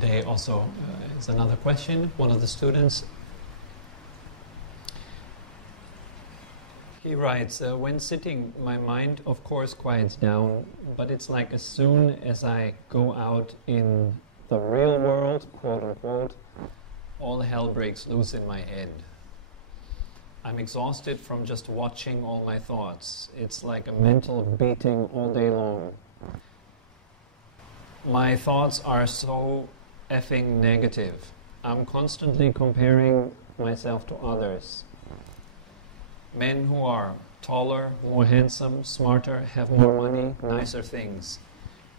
today also is another question. One of the students, he writes, when sitting, my mind of course quiets down, but it's like as soon as I go out in the real world, quote unquote, all hell breaks loose in my head. I'm exhausted from just watching all my thoughts. It's like a mental beating all day long. My thoughts are so effing negative. I'm constantly comparing myself to others. Men who are taller, more handsome, smarter, have more money, nicer things.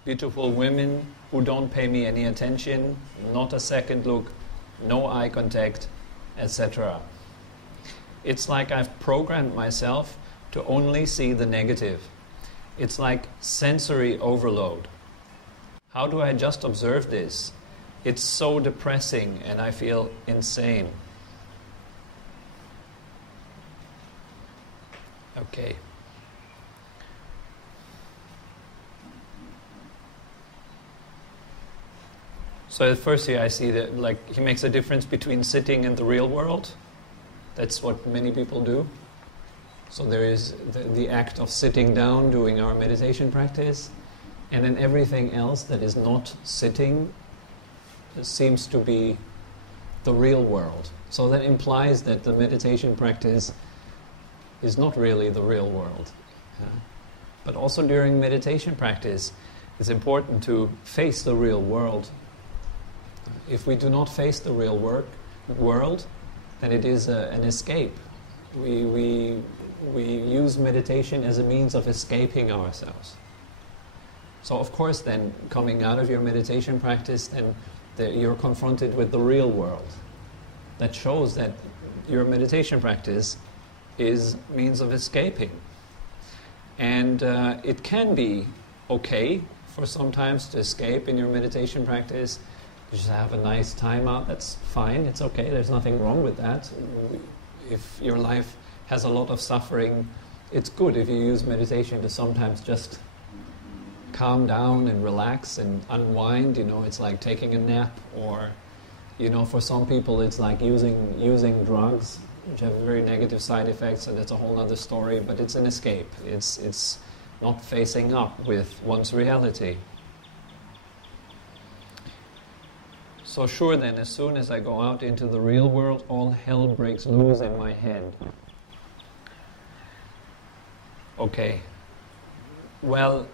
Beautiful women who don't pay me any attention, not a second look, no eye contact, etc. It's like I've programmed myself to only see the negative. It's like sensory overload. How do I just observe this? It's so depressing and I feel insane. Okay. So at first here I see that he makes a difference between sitting and the real world. That's what many people do. So there is the act of sitting down, doing our meditation practice, and then everything else that is not sitting seems to be the real world. So that implies that the meditation practice is not really the real world. But also during meditation practice, it's important to face the real world. If we do not face the real world, then it is an escape. We use meditation as a means of escaping ourselves. So of course then, coming out of your meditation practice, then you're confronted with the real world. That shows that your meditation practice is means of escaping. And it can be okay for sometimes to escape in your meditation practice. You just have a nice time out, that's fine, it's okay, there's nothing wrong with that. If your life has a lot of suffering, it's good if you use meditation to sometimes just calm down and relax and unwind. It's like taking a nap, or for some people it's like using drugs, which have very negative side effects, so that's a whole other story, but it's an escape. It's not facing up with one's reality. So sure then, as soon as I go out into the real world, all hell breaks loose in my head. Okay. Well,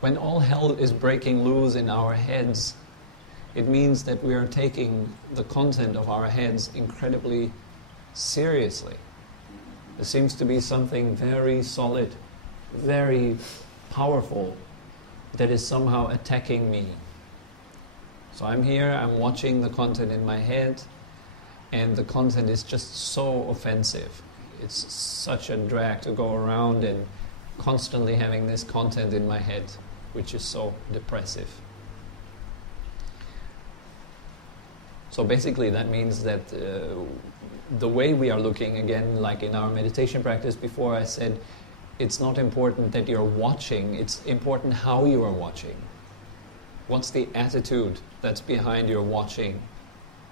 when all hell is breaking loose in our heads, it means that we are taking the content of our heads incredibly seriously. There seems to be something very solid, very powerful, that is somehow attacking me. So I'm here, I'm watching the content in my head, and the content is just so offensive. It's such a drag to go around and constantly having this content in my head, which is so depressive. So basically that means that the way we are looking, again, like in our meditation practice before, I said, it's not important that you're watching, it's important how you are watching. What's the attitude that's behind your watching?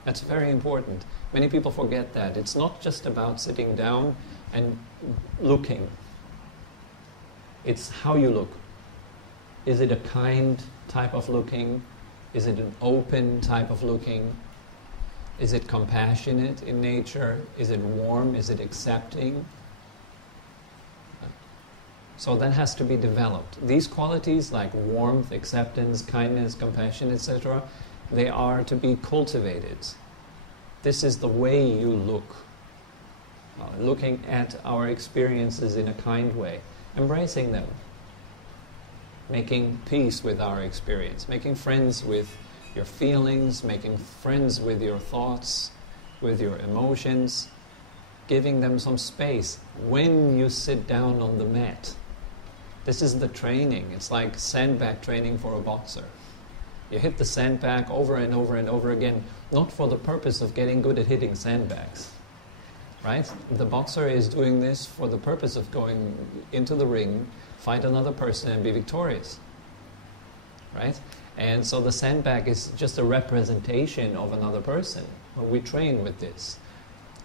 That's very important. Many people forget that. It's not just about sitting down and looking. It's how you look. Is it a kind type of looking? Is it an open type of looking? Is it compassionate in nature? Is it warm? Is it accepting? So that has to be developed. These qualities like warmth, acceptance, kindness, compassion, etc., they are to be cultivated. This is the way you look. Looking at our experiences in a kind way. Embracing them. Making peace with our experience. Making friends with your feelings. Making friends with your thoughts, with your emotions. Giving them some space when you sit down on the mat. This is the training. It's like sandbag training for a boxer. You hit the sandbag over and over and over again, not for the purpose of getting good at hitting sandbags. right? The boxer is doing this for the purpose of going into the ring, fight another person and be victorious, right? And so the sandbag is just a representation of another person when we train with this.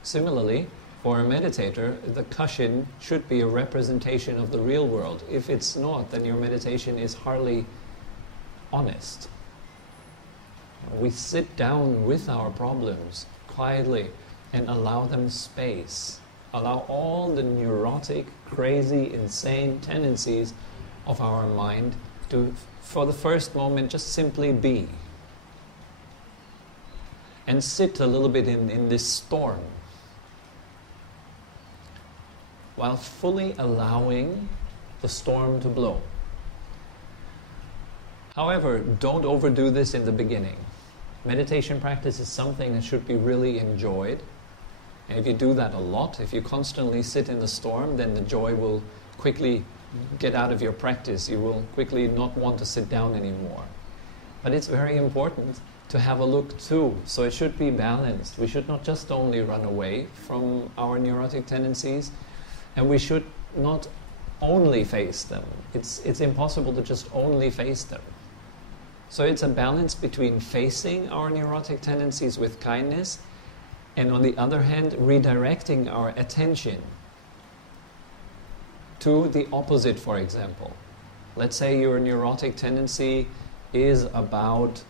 Similarly, for a meditator, the cushion should be a representation of the real world. If it's not, then your meditation is hardly honest. We sit down with our problems quietly and allow them space. Allow all the neurotic, crazy, insane tendencies of our mind to, for the first moment, just simply be. And sit a little bit in this storm, while fully allowing the storm to blow. However, don't overdo this in the beginning. Meditation practice is something that should be really enjoyed. And if you do that a lot, if you constantly sit in the storm, then the joy will quickly get out of your practice. You will quickly not want to sit down anymore. But it's very important to have a look too. So it should be balanced. We should not just only run away from our neurotic tendencies, and we should not only face them. It's impossible to just only face them. So it's a balance between facing our neurotic tendencies with kindness and, on the other hand, redirecting our attention to the opposite, for example. Let's say your neurotic tendency is about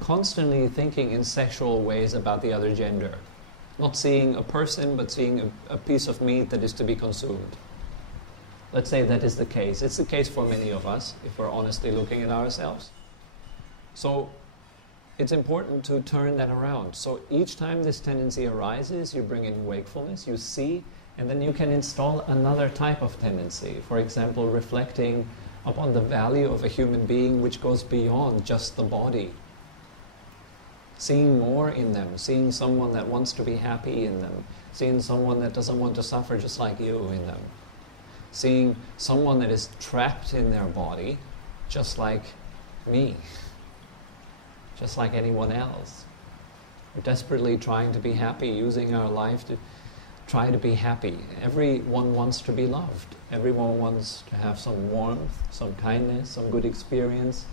constantly thinking in sexual ways about the other gender. Not seeing a person, but seeing a piece of meat that is to be consumed. Let's say that is the case. It's the case for many of us, if we're honestly looking at ourselves. So it's important to turn that around. So each time this tendency arises, you bring in wakefulness, you see, and then you can install another type of tendency. For example, reflecting upon the value of a human being which goes beyond just the body. Seeing more in them, seeing someone that wants to be happy in them, seeing someone that doesn't want to suffer just like you in them, seeing someone that is trapped in their body just like me, just like anyone else. We're desperately trying to be happy, using our life to try to be happy. Everyone wants to be loved. Everyone wants to have some warmth, some kindness, some good experience.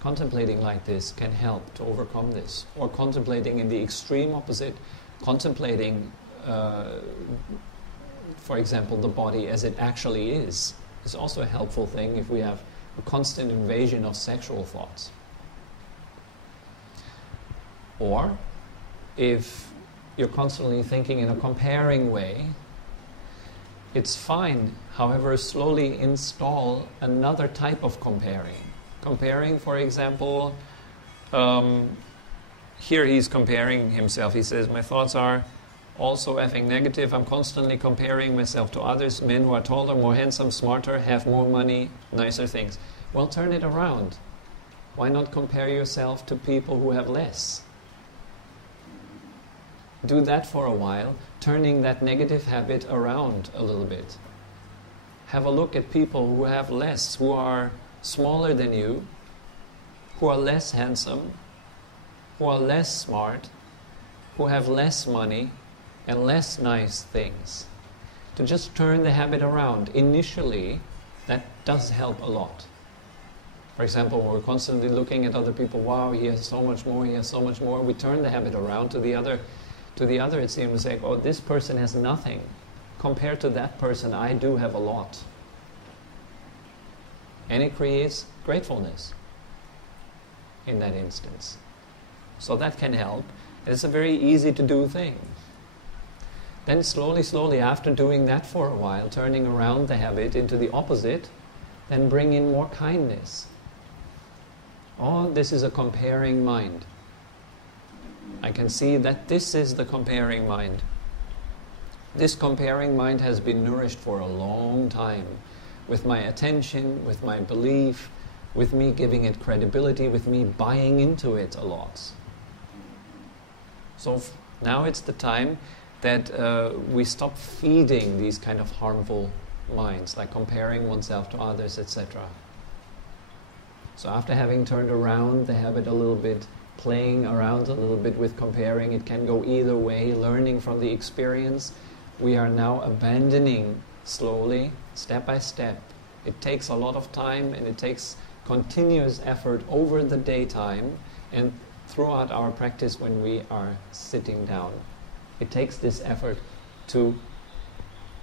Contemplating like this can help to overcome this. Or contemplating in the extreme opposite, contemplating, for example, the body as it actually is also a helpful thing if we have a constant invasion of sexual thoughts. Or if you're constantly thinking in a comparing way, it's fine. However, slowly install another type of comparing. Comparing, for example, here he's comparing himself. He says, my thoughts are also effing negative. I'm constantly comparing myself to others, men who are taller, more handsome, smarter, have more money, nicer things. Well, turn it around. Why not compare yourself to people who have less? Do that for a while, turning that negative habit around a little bit. Have a look at people who have less, who are smaller than you, who are less handsome, who are less smart, who have less money and less nice things. To just turn the habit around. Initially, that does help a lot. For example, when we're constantly looking at other people, wow, he has so much more, he has so much more, we turn the habit around to the other, it seems like, oh, this person has nothing. Compared to that person, I do have a lot. And it creates gratefulness in that instance. So that can help. It's a very easy to do thing. Then slowly, after doing that for a while, turning around the habit into the opposite, then bring in more kindness. Oh, this is a comparing mind. I can see that this is the comparing mind. This comparing mind has been nourished for a long time with my attention, with my belief, with me giving it credibility, with me buying into it a lot. So now it's the time that we stop feeding these kind of harmful minds, like comparing oneself to others, etc. So after having turned around the habit a little bit, playing around a little bit with comparing. It can go either way, learning from the experience. We are now abandoning slowly, step by step. It takes a lot of time and it takes continuous effort over the daytime and throughout our practice when we are sitting down. It takes this effort to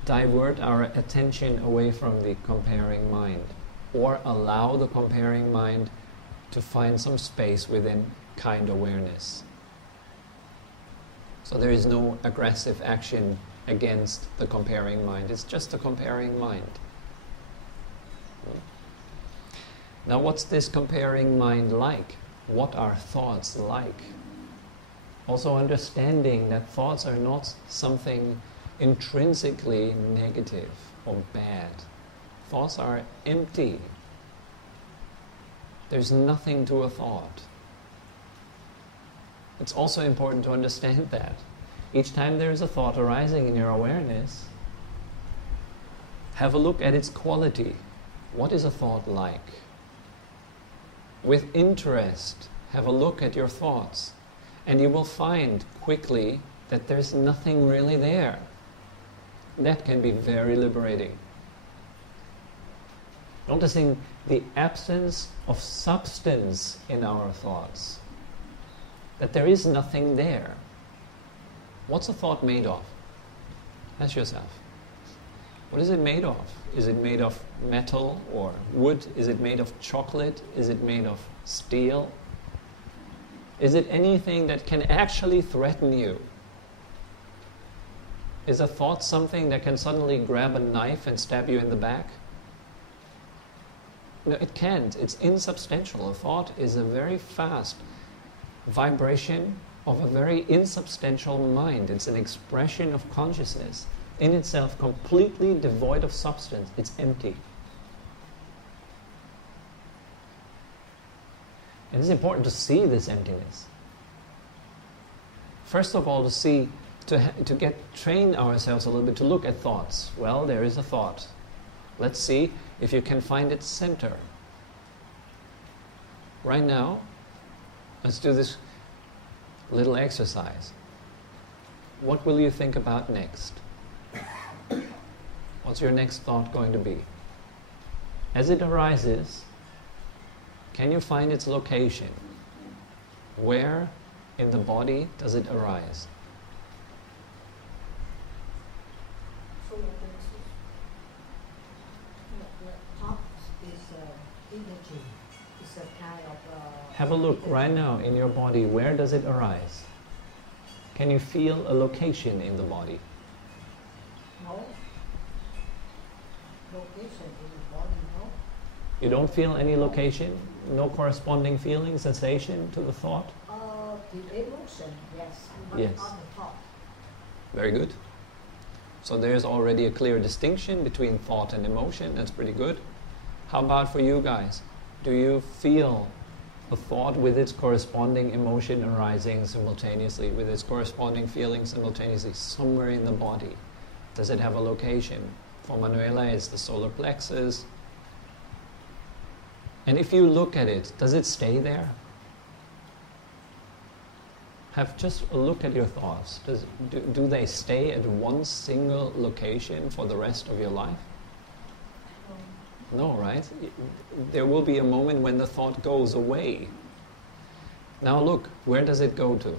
divert our attention away from the comparing mind, or allow the comparing mind to find some space within kind awareness. So there is no aggressive action against the comparing mind. It's just the comparing mind. Now what's this comparing mind like? What are thoughts like? Also understanding that thoughts are not something intrinsically negative or bad. Thoughts are empty. There's nothing to a thought. It's also important to understand that. Each time there is a thought arising in your awareness, have a look at its quality. What is a thought like? With interest, have a look at your thoughts, and you will find quickly that there's nothing really there. That can be very liberating. Noticing the absence of substance in our thoughts. That there is nothing there. What's a thought made of? Ask yourself. What is it made of? Is it made of metal or wood? Is it made of chocolate? Is it made of steel? Is it anything that can actually threaten you? Is a thought something that can suddenly grab a knife and stab you in the back? No, it can't. It's insubstantial. A thought is a very fast vibration of a very insubstantial mind. It's an expression of consciousness, in itself completely devoid of substance. It's empty. And it's important to see this emptiness. First of all, to see, to train ourselves a little bit to look at thoughts. Well, there is a thought. Let's see if you can find its center. Right now, let's do this little exercise. What will you think about next? What's your next thought going to be? As it arises, can you find its location? Where in the body does it arise? So the thought is energy. It's a kind of... Have a look right now in your body. Where does it arise? Can you feel a location in the body? No. Location in the body, no. You don't feel any location? No corresponding feeling, sensation to the thought? The emotion, yes. But Yes. not the thought. Very good. So there's already a clear distinction between thought and emotion. That's pretty good. How about for you guys? Do you feel a thought with its corresponding emotion arising simultaneously, with its corresponding feeling simultaneously, somewhere in the body? Does it have a location? For Manuela, it's the solar plexus. And if you look at it, does it stay there? Have just a look at your thoughts. Do they stay at one single location for the rest of your life? No, right? There will be a moment when the thought goes away. Now look, where does it go to?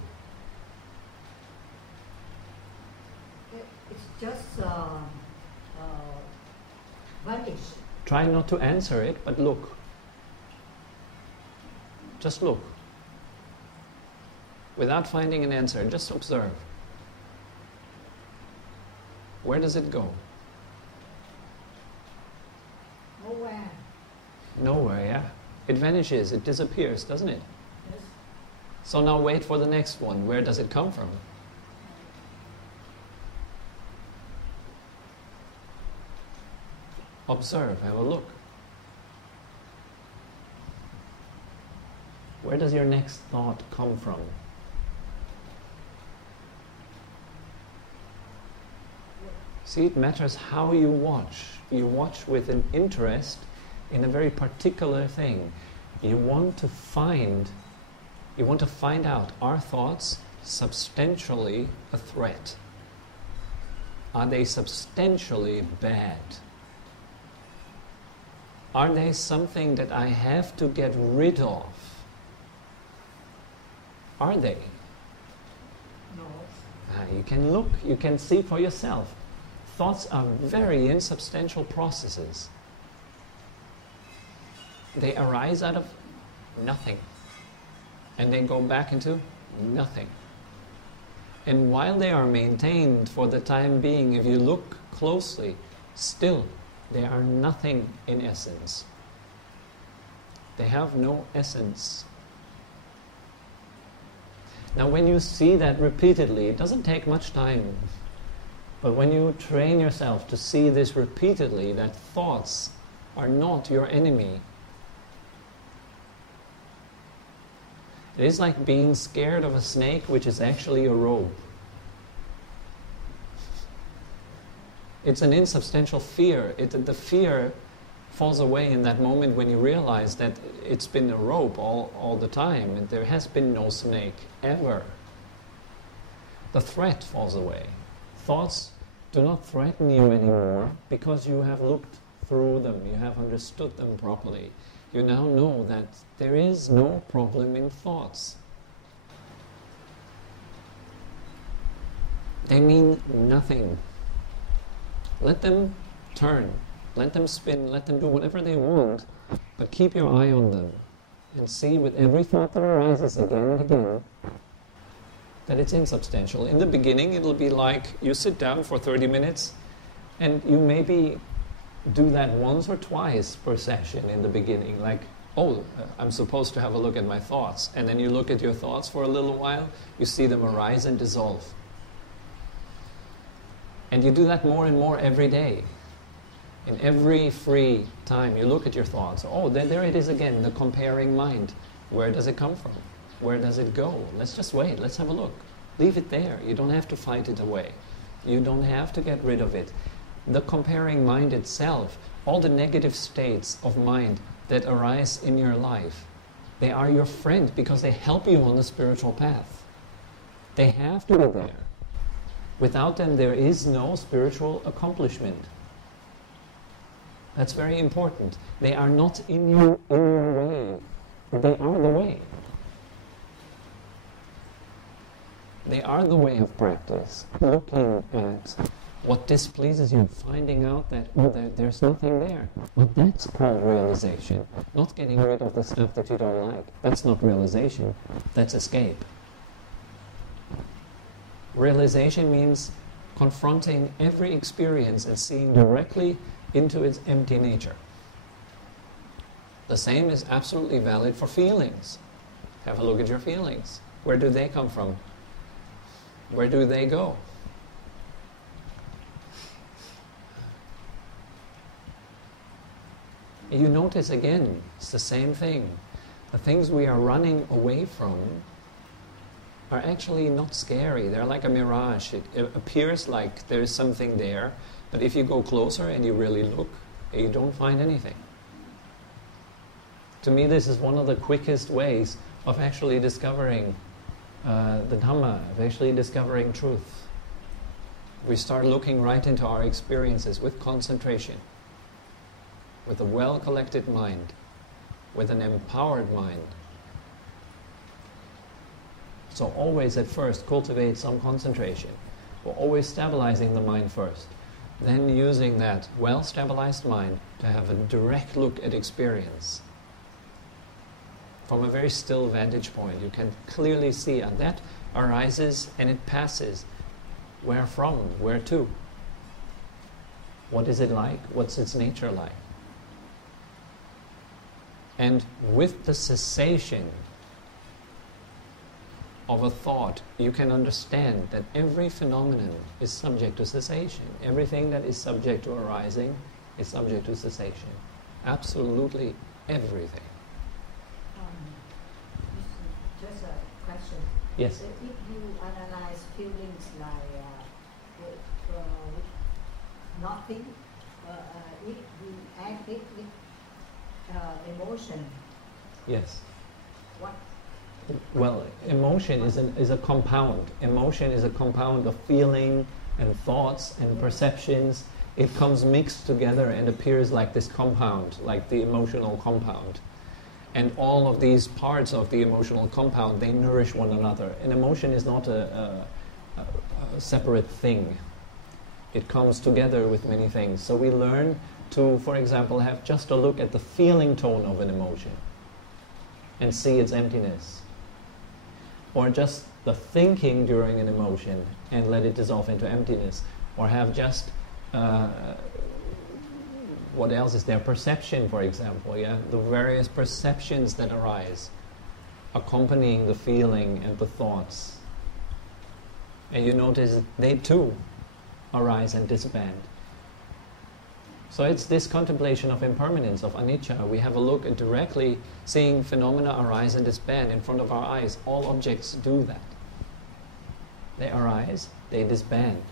It's just vanish. Try not to answer it, but look. Just look. Without finding an answer, just observe. Where does it go? Nowhere. Nowhere, yeah. It vanishes, it disappears, doesn't it? Yes. So now wait for the next one. Where does it come from? Observe, have a look. Where does your next thought come from? See, it matters how you watch. You watch with an interest in a very particular thing. You want to find You want to find out, are thoughts substantially a threat? Are they substantially bad? Are they something that I have to get rid of? Are they? No. You can look, you can see for yourself. Thoughts are very insubstantial processes. They arise out of nothing. And they go back into nothing. And while they are maintained for the time being, if you look closely, still they are nothing in essence. They have no essence. Now when you see that repeatedly, it doesn't take much time. But when you train yourself to see this repeatedly, that thoughts are not your enemy. It is like being scared of a snake, which is actually a rope. It's an insubstantial fear. The fear falls away in that moment when you realize that it's been a rope all the time, and there has been no snake, ever. The threat falls away. Thoughts do not threaten you anymore because you have looked through them, you have understood them properly. You now know that there is no problem in thoughts. They mean nothing. Let them turn, let them spin, let them do whatever they want, but keep your eye on them and see with every thought that arises again and again that it's insubstantial. In the beginning it'll be like you sit down for 30 minutes and you maybe do that once or twice per session in the beginning, like, I'm supposed to have a look at my thoughts, and then you look at your thoughts for a little while, you see them arise and dissolve. And you do that more and more every day. In every free time you look at your thoughts. There it is again, the comparing mind. Where does it come from? Where does it go? Let's just wait, let's have a look. Leave it there. You don't have to fight it away. You don't have to get rid of it. The comparing mind itself, all the negative states of mind that arise in your life, they are your friend because they help you on the spiritual path. They have to be there. Without them, there is no spiritual accomplishment. That's very important. They are not in your way. They are the way. They are the way of practice. Looking at what displeases you, finding out that there's nothing there. Well, that's called realization. Not getting rid of the stuff that you don't like. That's not realization. That's escape. Realization means confronting every experience and seeing directly into its empty nature. The same is absolutely valid for feelings. Have a look at your feelings. Where do they come from? Where do they go? You notice again, it's the same thing. The things we are running away from are actually not scary. They're like a mirage. It appears like there is something there, but if you go closer and you really look, you don't find anything. To me, this is one of the quickest ways of actually discovering the Dhamma, of actually discovering truth. We start looking right into our experiences with concentration, with a well-collected mind, with an empowered mind. So always at first cultivate some concentration. We're always stabilizing the mind first, then using that well-stabilized mind to have a direct look at experience. From a very still vantage point, you can clearly see, and that arises and it passes. Where from? Where to? What is it like? What's its nature like? And with the cessation of a thought, you can understand that every phenomenon is subject to cessation. Everything that is subject to arising is subject to cessation. Absolutely everything. Just a question. Yes. If you analyze feelings like nothing, if you add it with emotion, Yes. what Well, emotion is a compound. Emotion is a compound of feeling and thoughts and perceptions. It comes mixed together and appears like this compound, like the emotional compound. And all of these parts of the emotional compound, they nourish one another. An emotion is not a separate thing. It comes together with many things. So we learn to, for example, have just a look at the feeling tone of an emotion and see its emptiness. Or just the thinking during an emotion and let it dissolve into emptiness. Or have just, what else is there? Perception, for example, yeah? The various perceptions that arise, accompanying the feeling and the thoughts. And you notice they too arise and disband. So it's this contemplation of impermanence, of anicca. We have a look at directly seeing phenomena arise and disband in front of our eyes. All objects do that. They arise, they disband.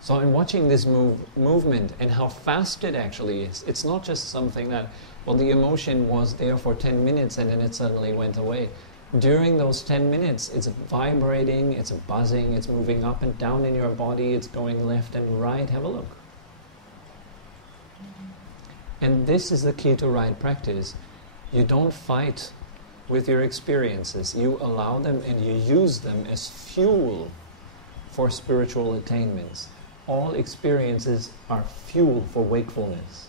So in watching this movement and how fast it actually is, it's not just something that, well, the emotion was there for 10 minutes and then it suddenly went away. During those 10 minutes, it's vibrating, it's buzzing, it's moving up and down in your body, it's going left and right. Have a look. And this is the key to right practice. You don't fight with your experiences. You allow them and you use them as fuel for spiritual attainments. All experiences are fuel for wakefulness.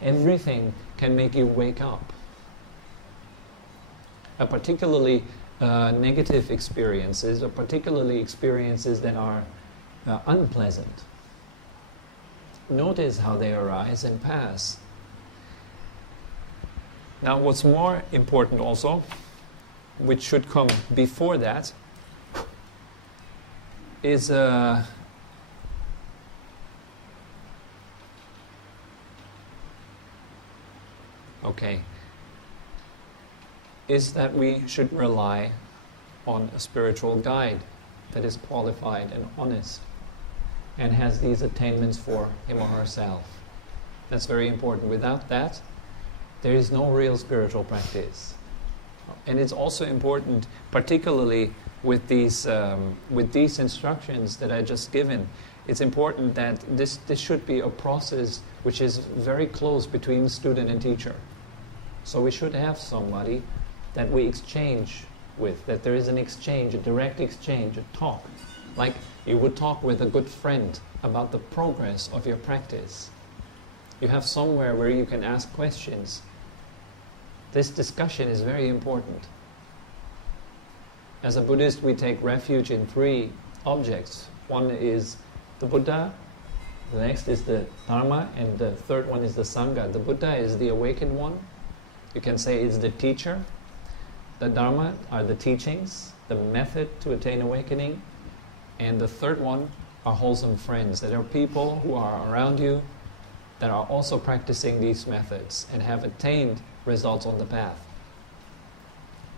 Everything can make you wake up. Particularly negative experiences, or particularly experiences that are unpleasant. Notice how they arise and pass. Now what's more important also, which should come before that, is is that we should rely on a spiritual guide that is qualified and honest and has these attainments for him or herself. That's very important. Without that, there is no real spiritual practice. And it's also important, particularly with these instructions that I just given, it's important that this should be a process which is very close between student and teacher. So we should have somebody that we exchange with, that there is an exchange, a direct exchange, a talk. Like you would talk with a good friend about the progress of your practice. You have somewhere where you can ask questions. This discussion is very important. As a Buddhist, we take refuge in 3 objects. One is the Buddha, the next is the Dharma, and the third one is the Sangha. The Buddha is the awakened one. You can say it's the teacher. The Dharma are the teachings, the method to attain awakening. And the third one are wholesome friends. That are people who are around you that are also practicing these methods and have attained results on the path.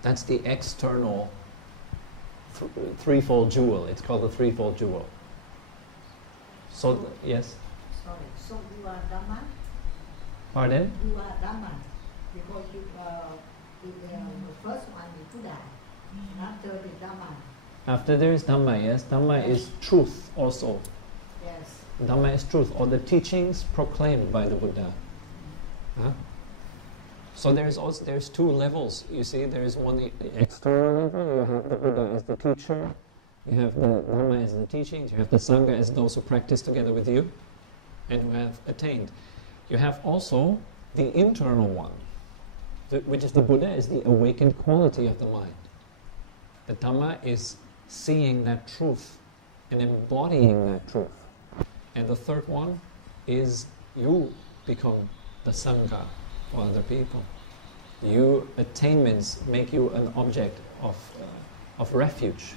That's the external threefold jewel. It's called the threefold jewel. So, yes? Sorry, so you are Dhamma? Pardon? You are Dhamma, because the first one is Buddha, and after the Dhamma. After there is Dhamma, yes? Dhamma is truth also. Yes. Dhamma is truth, or the teachings proclaimed by the Buddha. Huh? So there's 2 levels, you see. There is one, the external level, you have the Buddha as the teacher, you have the Dhamma as the teachings, you have the Sangha as those who practice together with you and who have attained. You have also the internal one, which is the Buddha, is the awakened quality of the mind. The Dhamma is seeing that truth and embodying that truth. And the third one is you become the Sangha for other people. Your attainments make you an object of refuge.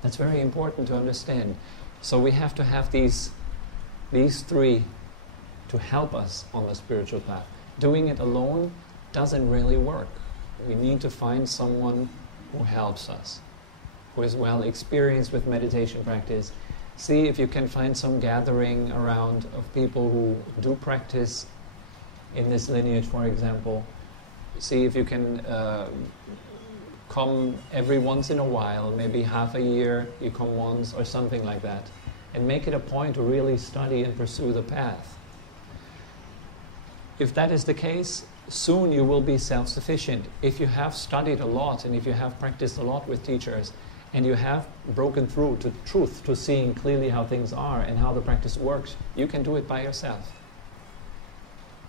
That's very important to understand. So we have to have these 3 to help us on the spiritual path. Doing it alone doesn't really work. We need to find someone who helps us, who is well experienced with meditation practice. See if you can find some gathering around of people who do practice in this lineage, for example, see if you can come every once in a while, maybe half a year, you come once or something like that, and make it a point to really study and pursue the path. If that is the case, soon you will be self-sufficient. If you have studied a lot and if you have practiced a lot with teachers and you have broken through to truth, to seeing clearly how things are and how the practice works, you can do it by yourself.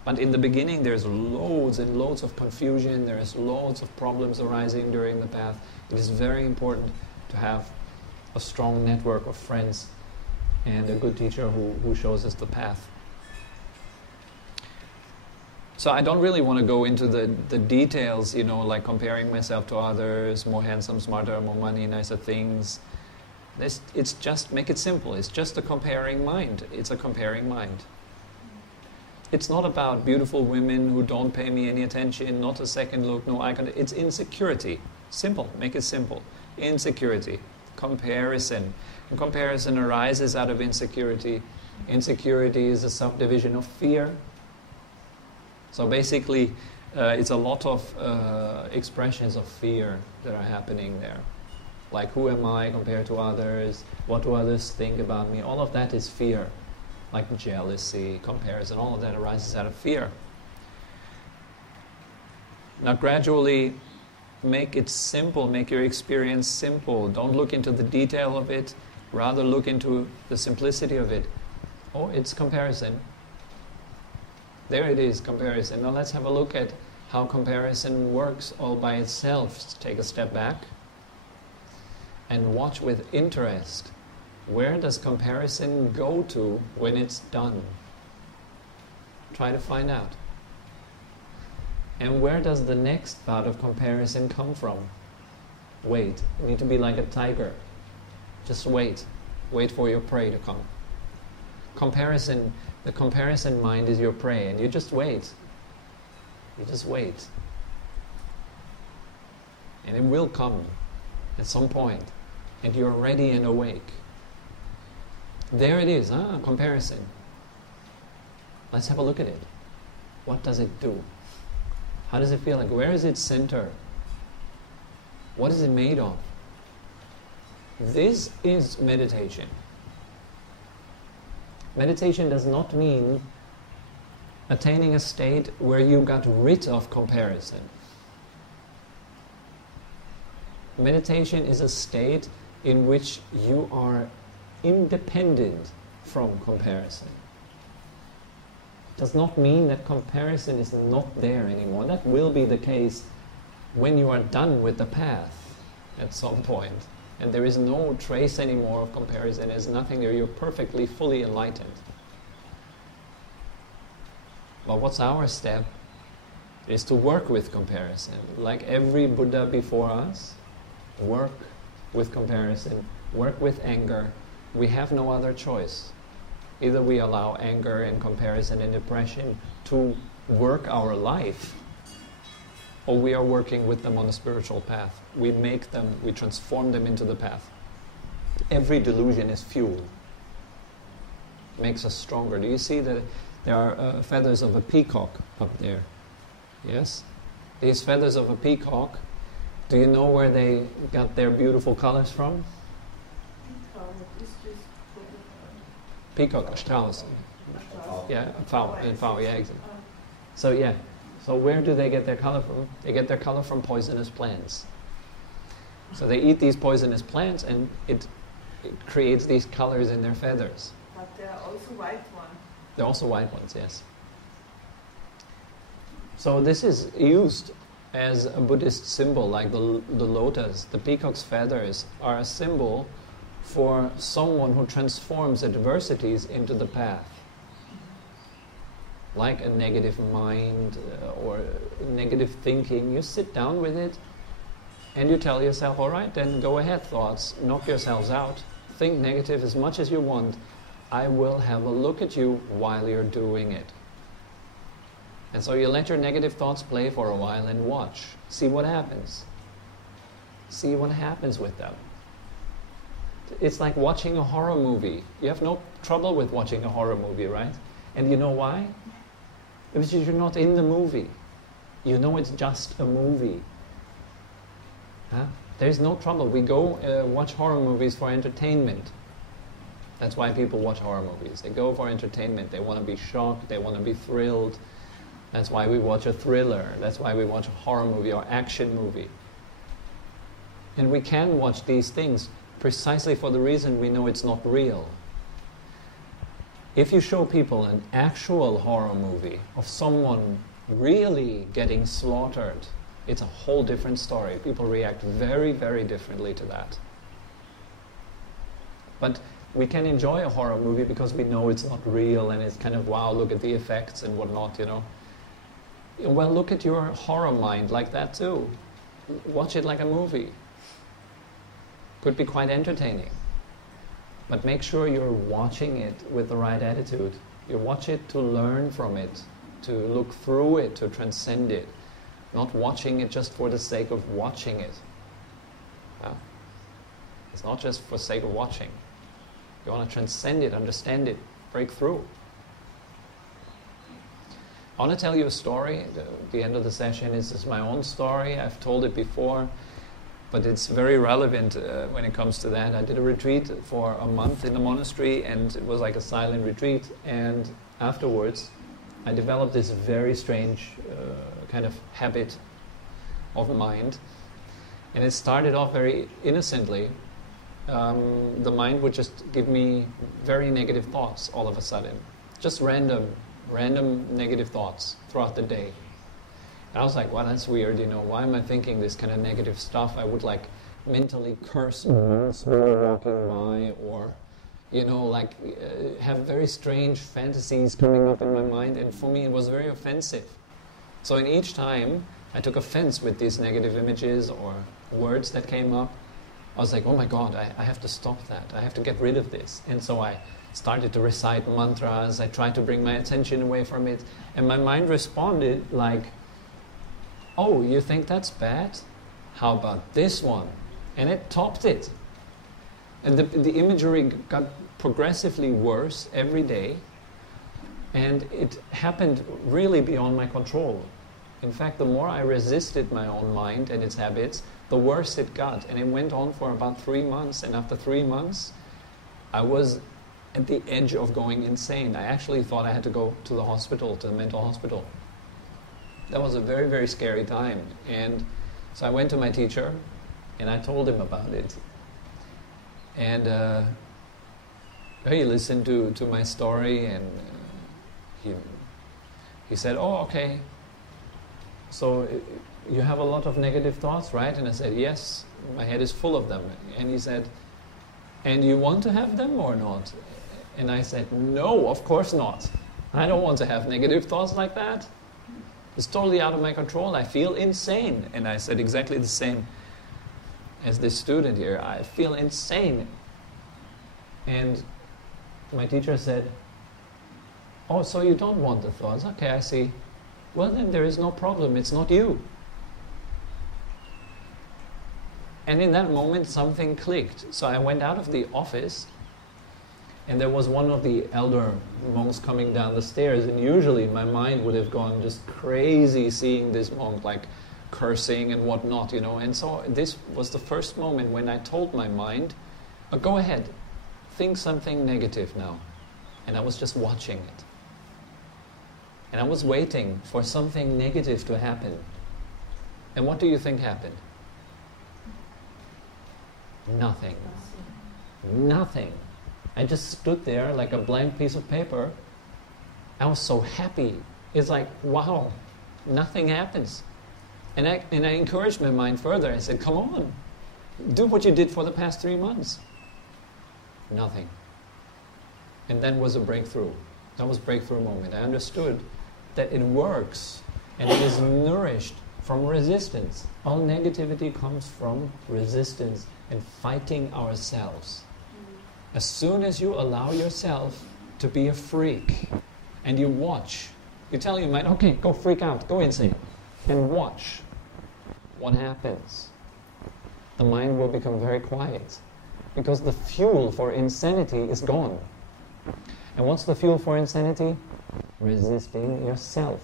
But in the beginning there's loads and loads of confusion, there's loads of problems arising during the path. It is very important to have a strong network of friends and a good teacher who shows us the path. So I don't really want to go into the details, like comparing myself to others, more handsome, smarter, more money, nicer things. It's just, make it simple. It's just a comparing mind. It's a comparing mind. It's not about beautiful women who don't pay me any attention, not a second look, no eye contact. It's insecurity. Simple. Make it simple. Insecurity. Comparison. And comparison arises out of insecurity. Insecurity is a subdivision of fear. So basically, it's a lot of expressions of fear that are happening there. Like, who am I compared to others? What do others think about me? All of that is fear. Like jealousy, comparison, all of that arises out of fear. Now gradually, make it simple, make your experience simple. Don't look into the detail of it, rather look into the simplicity of it. Oh, it's comparison. There it is, comparison. Now let's have a look at how comparison works all by itself. Take a step back and watch with interest. Where does comparison go to when it's done? Try to find out. And where does the next bout of comparison come from? Wait. You need to be like a tiger. Just wait. Wait for your prey to come. Comparison, the comparison mind is your prey, and you just wait. You just wait. And it will come at some point, and you're ready and awake. There it is, comparison. Let's have a look at it. What does it do? How does it feel like? Where is its center? What is it made of? This is meditation. Meditation does not mean attaining a state where you got rid of comparison. Meditation is a state in which you are independent from comparison. Does not mean that comparison is not there anymore. That will be the case when you are done with the path at some point. And there is no trace anymore of comparison. There's nothing there. You're perfectly, fully enlightened. But what's our step? Is to work with comparison. Like every Buddha before us, work with comparison, work with anger. We have no other choice. Either we allow anger and comparison and depression to work our life, or we are working with them on the spiritual path. We make them, we transform them into the path. Every delusion is fuel. Makes us stronger. Do you see that there are feathers of a peacock up there? Yes? These feathers of a peacock, do you know where they got their beautiful colors from? Peacock, Strauss. Yeah, fowl, yeah, exactly. So where do they get their color from? They get their color from poisonous plants. So they eat these poisonous plants and it creates these colors in their feathers. But there are also white ones. They're also white ones, yes. So this is used as a Buddhist symbol, like the lotus. The peacock's feathers are a symbol for someone who transforms adversities into the path. Like a negative mind or negative thinking, you sit down with it and you tell yourself, all right, then go ahead, thoughts, knock yourselves out, think negative as much as you want. I will have a look at you while you're doing it. And so you let your negative thoughts play for a while and watch. See what happens. See what happens with them. It's like watching a horror movie. You have no trouble with watching a horror movie, right? And you know why? Because you're not in the movie. You know it's just a movie. Huh? There's no trouble. We go watch horror movies for entertainment. That's why people watch horror movies. They go for entertainment. They want to be shocked. They want to be thrilled. That's why we watch a thriller. That's why we watch a horror movie or action movie. And we can watch these things precisely for the reason we know it's not real. If you show people an actual horror movie of someone really getting slaughtered, it's a whole different story. People react very, very differently to that. But we can enjoy a horror movie because we know it's not real and it's kind of, wow, look at the effects and whatnot, you know. Well, look at your horror mind like that too. Watch it like a movie. Could be quite entertaining. But make sure you're watching it with the right attitude. You watch it to learn from it, to look through it, to transcend it. Not watching it just for the sake of watching it. It's not just for the sake of watching. You want to transcend it, understand it, break through. I want to tell you a story. The end of the session is my own story. I've told it before, but it's very relevant when it comes to that. I did a retreat for a month in the monastery, and it was like a silent retreat. And afterwards, I developed this very strange kind of habit of mind. And it started off very innocently. The mind would just give me very negative thoughts all of a sudden. Just random negative thoughts throughout the day. And I was like, well, that's weird, you know, why am I thinking this kind of negative stuff? I would like mentally curse someone walking by, or, you know, like have very strange fantasies coming up in my mind, and for me it was very offensive. So in each time I took offense with these negative images or words that came up, I was like, oh my God, I have to stop that. I have to get rid of this. And so I started to recite mantras. I tried to bring my attention away from it. And my mind responded like, oh, you think that's bad? How about this one? And it topped it. And the imagery got progressively worse every day. And it happened really beyond my control. In fact, the more I resisted my own mind and its habits, the worse it got. And it went on for about 3 months. And after 3 months, I was at the edge of going insane. I actually thought I had to go to the hospital, to the mental hospital. That was a very, very scary time. And so I went to my teacher, and I told him about it. And he listened to my story, and he said, oh, okay. So you have a lot of negative thoughts, right? And I said, yes, my head is full of them. And he said, and you want to have them or not? And I said, no, of course not. I don't want to have negative thoughts like that. It's totally out of my control. I feel insane. And I said exactly the same as this student here. I feel insane. And my teacher said, oh, so you don't want the thoughts? Okay, I see. Well, then there is no problem. It's not you. And in that moment, something clicked. So I went out of the office, and there was one of the elder monks coming down the stairs, and usually my mind would have gone just crazy seeing this monk like cursing and whatnot, you know. And so this was the first moment when I told my mind, go ahead, think something negative now. And I was just watching it. And I was waiting for something negative to happen. And what do you think happened? Nothing. Nothing. I just stood there like a blank piece of paper. I was so happy. It's like, wow, nothing happens. And I encouraged my mind further. I said, come on, do what you did for the past 3 months. Nothing. And then was a breakthrough. That was a breakthrough moment. I understood that it works, and it is nourished from resistance. All negativity comes from resistance and fighting ourselves. As soon as you allow yourself to be a freak, and you watch, you tell your mind, okay, go freak out, go insane, and watch what happens. The mind will become very quiet, because the fuel for insanity is gone. And what's the fuel for insanity? Resisting yourself.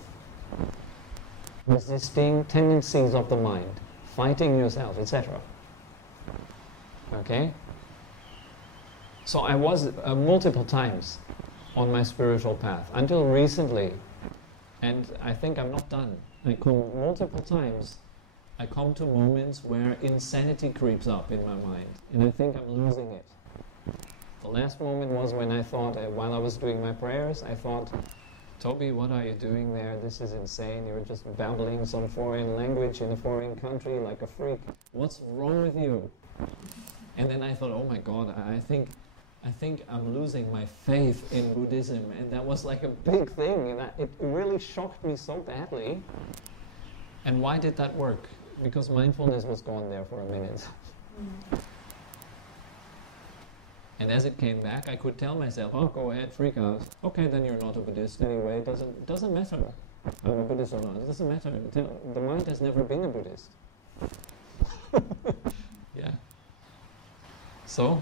resisting tendencies of the mind, fighting yourself, etc. Okay? So I was multiple times on my spiritual path, until recently, and I think I'm not done. I come multiple times, I come to moments where insanity creeps up in my mind, and I think I'm losing it. The last moment was when I thought, while I was doing my prayers, I thought, Tobi, what are you doing there? This is insane. You're just babbling some foreign language in a foreign country like a freak. What's wrong with you? And then I thought, oh my God, I think I'm losing my faith in Buddhism. And that was like a big thing. And it really shocked me so badly. And why did that work? Because mindfulness was gone there for a minute. And as it came back, I could tell myself, oh, go ahead, freak out. Okay, then you're not a Buddhist anyway. It doesn't matter. I'm a Buddhist or not. It doesn't matter. The mind has never been a Buddhist. Yeah. So,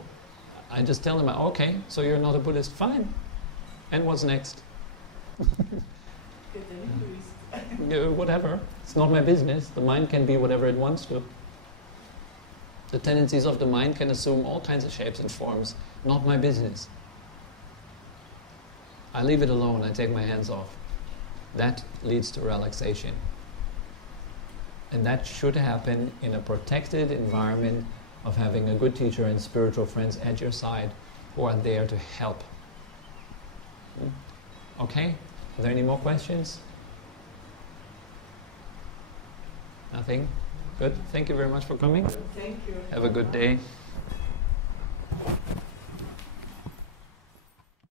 I just tell them, okay, so you're not a Buddhist, fine. And what's next? Whatever. It's not my business. The mind can be whatever it wants to. The tendencies of the mind can assume all kinds of shapes and forms. Not my business. I leave it alone. I take my hands off. That leads to relaxation. And that should happen in a protected environment of having a good teacher and spiritual friends at your side who are there to help. Okay? Are there any more questions? Nothing? Good. Thank you very much for coming. Thank you. Have a good day.